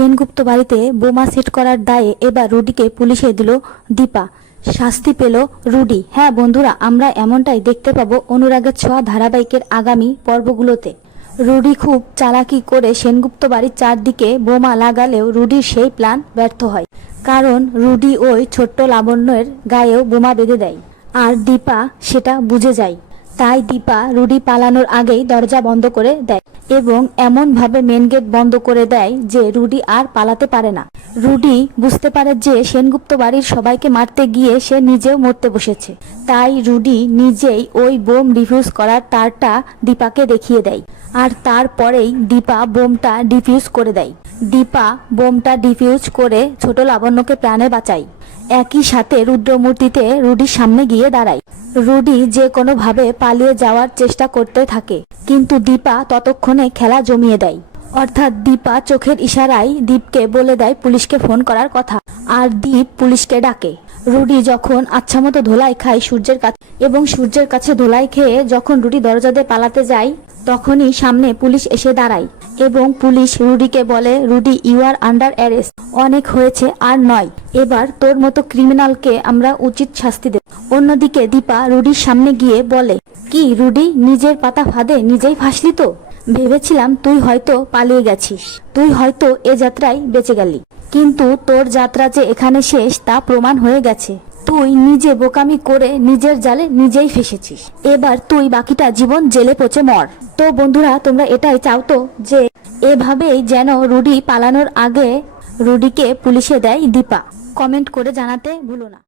সেনগুপ্ত বাড়িতে বোমা সেট করার দায়ে এবার রুডিকে পুলিশে দিল দীপা। শাস্তি পেল রুডি। হ্যাঁ বন্ধুরা, আমরা এমনটাই দেখতে পাবো অনুরাগের ছোঁয়া ধারাবাহিকের আগামী পর্বগুলোতে। রুডি খুব চালাকি করে সেনগুপ্ত বাড়ির চারদিকে বোমা লাগালেও রুডির সেই প্ল্যান ব্যর্থ হয়। কারণ রুডি ওই ছোট্ট লাবণ্যের গায়েও বোমা বেঁধে দেয়। আর দীপা সেটা বুঝে যায়। তাই দীপা রুডি পালানোর আগেই দরজা বন্ধ করে দেয়। এবং এমনভাবে মেন গেট বন্ধ করে দেয় যে রুডি আর পালাতে পারে না। রুডি বুঝতে পারে যে সেনগুপ্ত বাড়ির সবাইকে মারতে গিয়ে সে নিজেও মরতে বসেছে। তাই রুডি নিজেই ওই বোম রিফিউজ করার তারটা দীপাকে দেখিয়ে দেয়। আর তারপরেই দীপা বোমটা ডিফিউজ করে দেয়। দীপা বোমটা ডিফিউজ করে ছোট লাবণ্যকে প্রাণে বাঁচায়। একই সাথে রুদ্রমূর্তিতে রুডির সামনে গিয়ে দাঁড়ায়। রুডি যে কোনোভাবে পালিয়ে যাওয়ার চেষ্টা করতে থাকে। কিন্তু দীপা ততক্ষণে খেলা জমিয়ে দেয়। অর্থাৎ দীপা চোখের ইশারায় দীপকে বলে দেয় পুলিশকে ফোন করার কথা। আর দীপ পুলিশকে ডাকে। রুডি যখন আচ্ছা মতো ধোলাই খায় সূর্যের কাছে এবং সূর্যের কাছে ধোলাই খেয়ে যখন রুডি দরজা দিয়ে পালাতে যায়, তখনই সামনে পুলিশ এসে দাঁড়ায়। এবং পুলিশ রুডিকে বলে, Rudy you are under arrest অনেক হয়েছে আর নয়। এবার তোর মতো ক্রিমিনালকে আমরা উচিত শাস্তি দেব। অন্যদিকে দীপা রুডির সামনে গিয়ে বলে কি রুডি, নিজের পাতা ফাঁদে নিজেই ফাঁসলি তো? ভেবেছিলাম তুই হয়তো পালিয়ে গেছিস, তুই হয়তো এ যাত্রায় বেঁচে গেলি। কিন্তু তোর যাত্রা যে এখানে শেষ, তা প্রমাণ হয়ে গেছে। তুই নিজে বোকামি করে নিজের জালে নিজেই ফেসেছিস। এবার তুই বাকিটা জীবন জেলে পচে মর। তো বন্ধুরা, তোমরা এটাই চাও তো যে এভাবেই যেন রুডি পালানোর আগে রুডিকে পুলিশে দেয় দীপা। কমেন্ট করে জানাতে ভুলো না।